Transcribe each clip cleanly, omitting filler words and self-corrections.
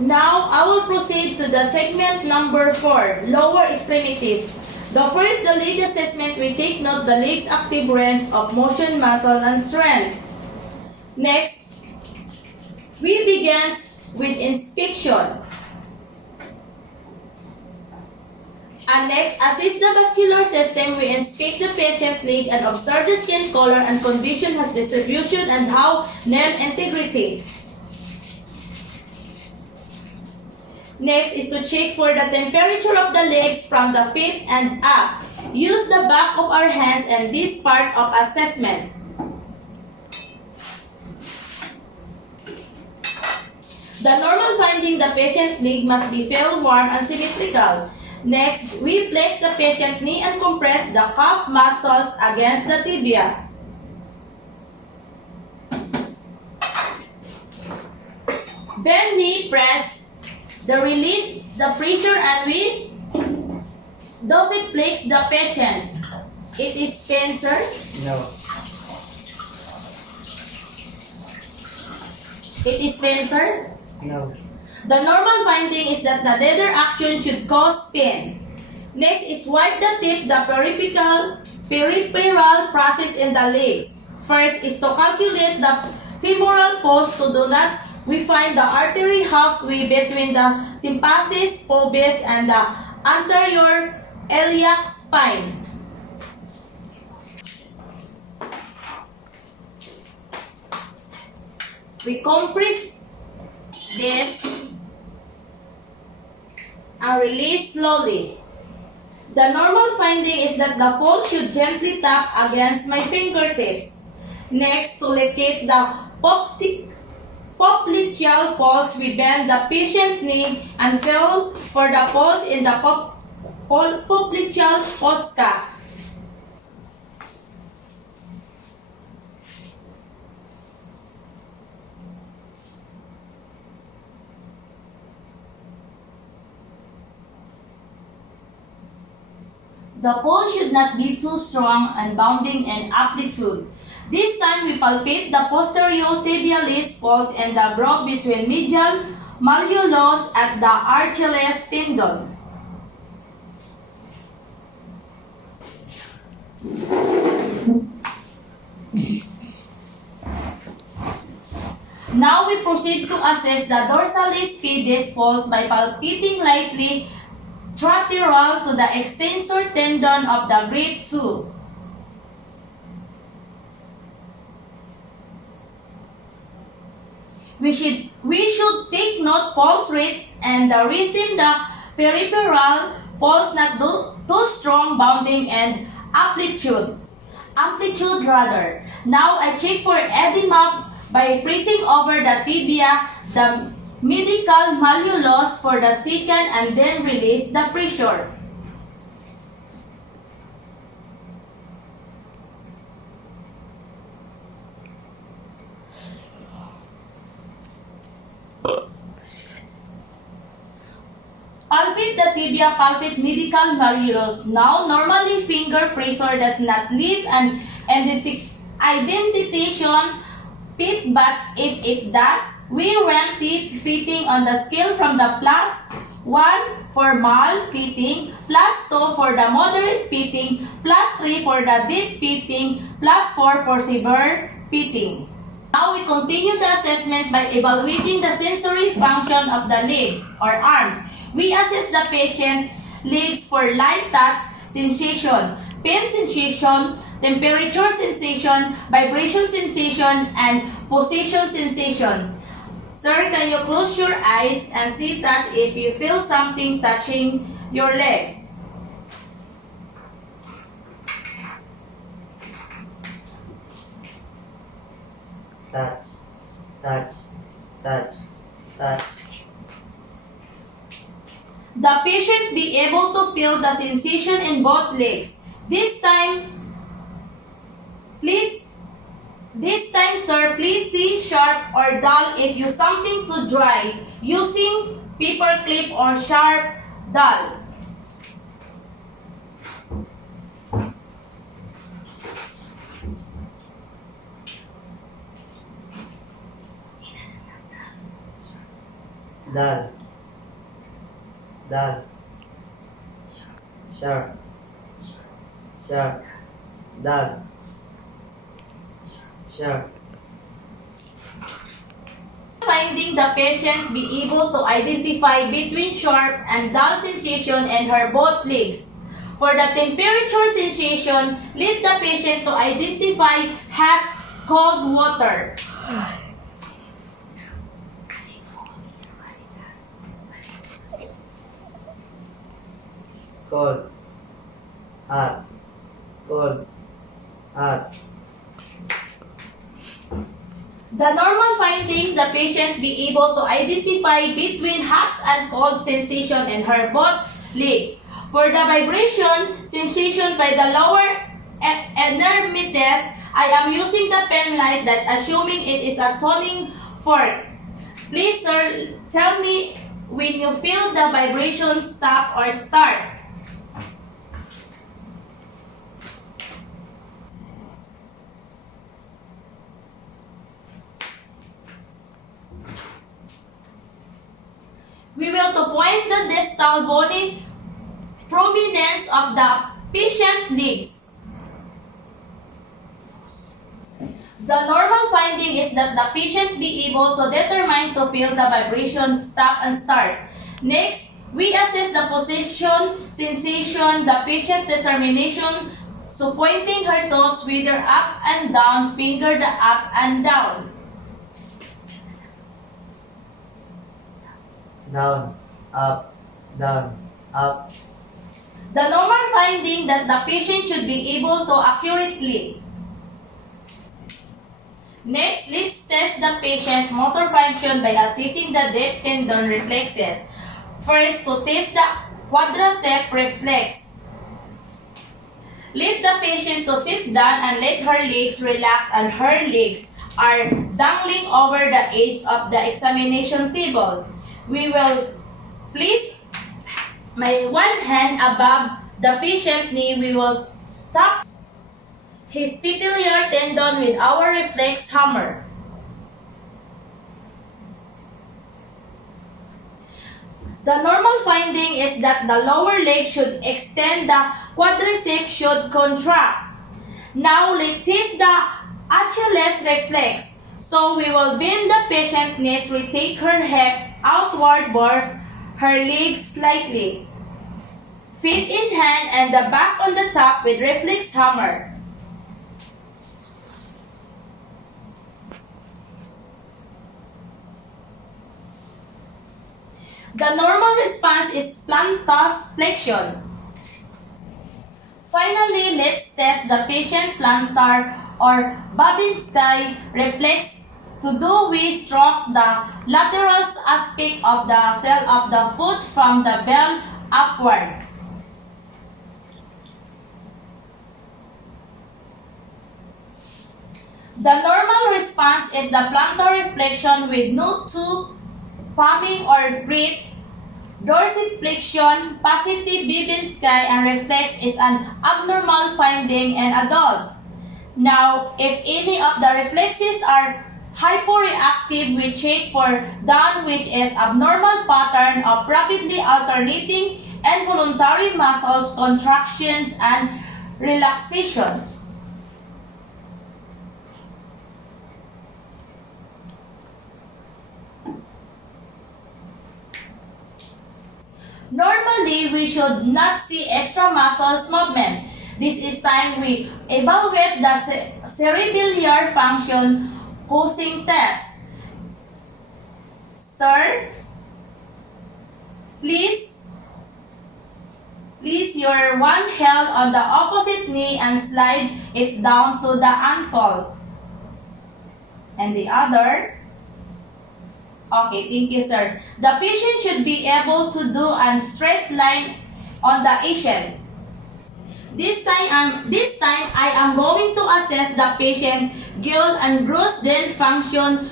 Now, I will proceed to the segment number 4, lower extremities. The first, the leg assessment, we take note the leg's active range of motion, muscle, and strength. Next, we begin with inspection. And next, assist the vascular system. We inspect the patient leg and observe the skin color and condition, has distribution, and how nail integrity. Next is to check for the temperature of the legs from the feet and up. Use the back of our hands and this part of assessment. The normal finding, the patient's leg must be felt warm and symmetrical. Next, we flex the patient knee and compress the calf muscles against the tibia. Bend knee, press the release the pressure, and we dorsiflex the patient. It is pain, sir? No. It is pain, sir? No. The normal finding is that the leather action should cause pain. Next is wipe the tip, the peripheral process in the legs. First is to calculate the femoral pulse. To do that, we find the artery halfway between the symphysis pubis and the anterior iliac spine. We compress this and release slowly. The normal finding is that the fold should gently tap against my fingertips. Next, to locate the popliteal pulse, we bend the patient knee and feel for the pulse in the popliteal fossa. The pulse should not be too strong and bounding in amplitude. This time we palpate the posterior tibialis pulse and the groove between medial malleolus at the Achilles tendon. Now we proceed to assess the dorsalis pedis pulse by palpating lightly trateral to the extensor tendon of the great toe. We should take note pulse rate and the rhythm, the peripheral pulse not too strong, bounding, and amplitude rather. Now I check for edema by pressing over the tibia, the medial malleolus for the second, and then release the pressure. Palpate the tibia, palpate medial malleolus. Now, normally finger pressure does not leave an identification pit, but if it does, we run tip fitting on the scale from the +1 for mild pitting, +2 for the moderate pitting, +3 for the deep pitting, +4 for severe pitting. Now we continue the assessment by evaluating the sensory function of the legs or arms. We assess the patient legs for light touch sensation, pain sensation, temperature sensation, vibration sensation, and position sensation. Sir, can you close your eyes and see touch if you feel something touching your legs? Touch, touch, touch, touch. The patient be able to feel the sensation in both legs. This time, sir, please see sharp or dull if you something to dry using paper clip or sharp, dull. dal, dal, sharp, sharp, dal, sharp. Finding the patient be able to identify between sharp and dull sensation in her both legs. For the temperature sensation, lead the patient to identify hot, cold water. Cold, hot, cold, hot. The normal findings, the patient be able to identify between hot and cold sensation in her both legs. For the vibration sensation by the lower extremities, I am using the pen light that assuming it is a tuning fork. Please, sir, tell me when you feel the vibration stop or start. We will to point the distal bony prominence of the patient legs. The normal finding is that the patient be able to determine to feel the vibration stop and start. Next, we assess the position, sensation, the patient determination, so pointing her toes whether up and down, finger the up and down. Down, up, down, up. The normal finding that the patient should be able to accurately. Next, let's test the patient motor function by assessing the deep tendon reflexes. First, to test the quadricep reflex. Let the patient to sit down and let her legs relax, and her legs are dangling over the edge of the examination table. We will place my one hand above the patient knee. We will tap his patellar tendon with our reflex hammer. The normal finding is that the lower leg should extend, the quadricep should contract. Now let's test the Achilles reflex. So we will bend the patient's knees, rotate her hip outward, burst her legs slightly. Feet in hand and the back on the top with reflex hammer. The normal response is plantar flexion. Finally, let's test the patient plantar or Babinski reflex. To do, we stroke the lateral aspect of the cell of the foot from the bell upward. The normal response is the plantar reflection with no two palming or breath, dorsiflexion, positive Babinski, and reflex is an abnormal finding in adults. Now, if any of the reflexes are hyporeactive, we check for down, which is abnormal pattern of rapidly alternating involuntary muscles contractions and relaxation. Normally, we should not see extra muscles movement. This is time we evaluate the cerebellar function causing test. Sir, please your one held on the opposite knee and slide it down to the ankle. And the other. Okay, thank you, sir. The patient should be able to do a straight line on the ischium. This time I am going to assess the patient gill and Bruce-Dern function.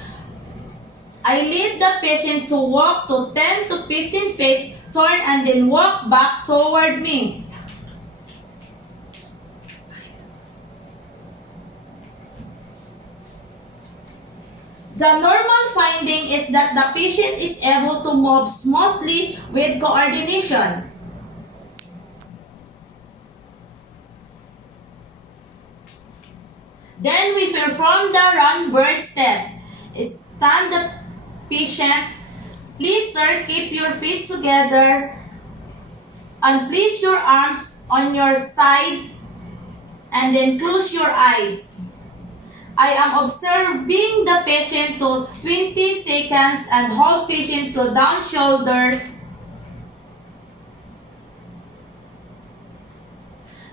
I lead the patient to walk to 10 to 15 feet, turn and then walk back toward me. The normal finding is that the patient is able to move smoothly with coordination. Then we perform the Runberg's test. Stand the patient. Please, sir, keep your feet together and place your arms on your side and then close your eyes. I am observing the patient to 20 seconds and hold patient to down shoulder.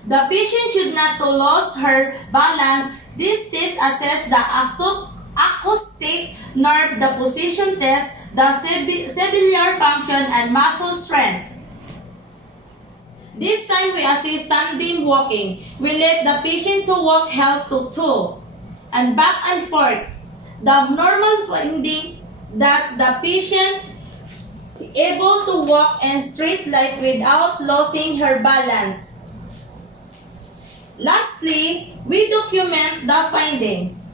The patient should not to lose her balance. This test assess the acoustic nerve, the position test, the cellular function, and muscle strength. This time we assist standing walking. We let the patient to walk held to 2 and back and forth. The normal finding that the patient able to walk in straight line without losing her balance. Lastly, we document the findings.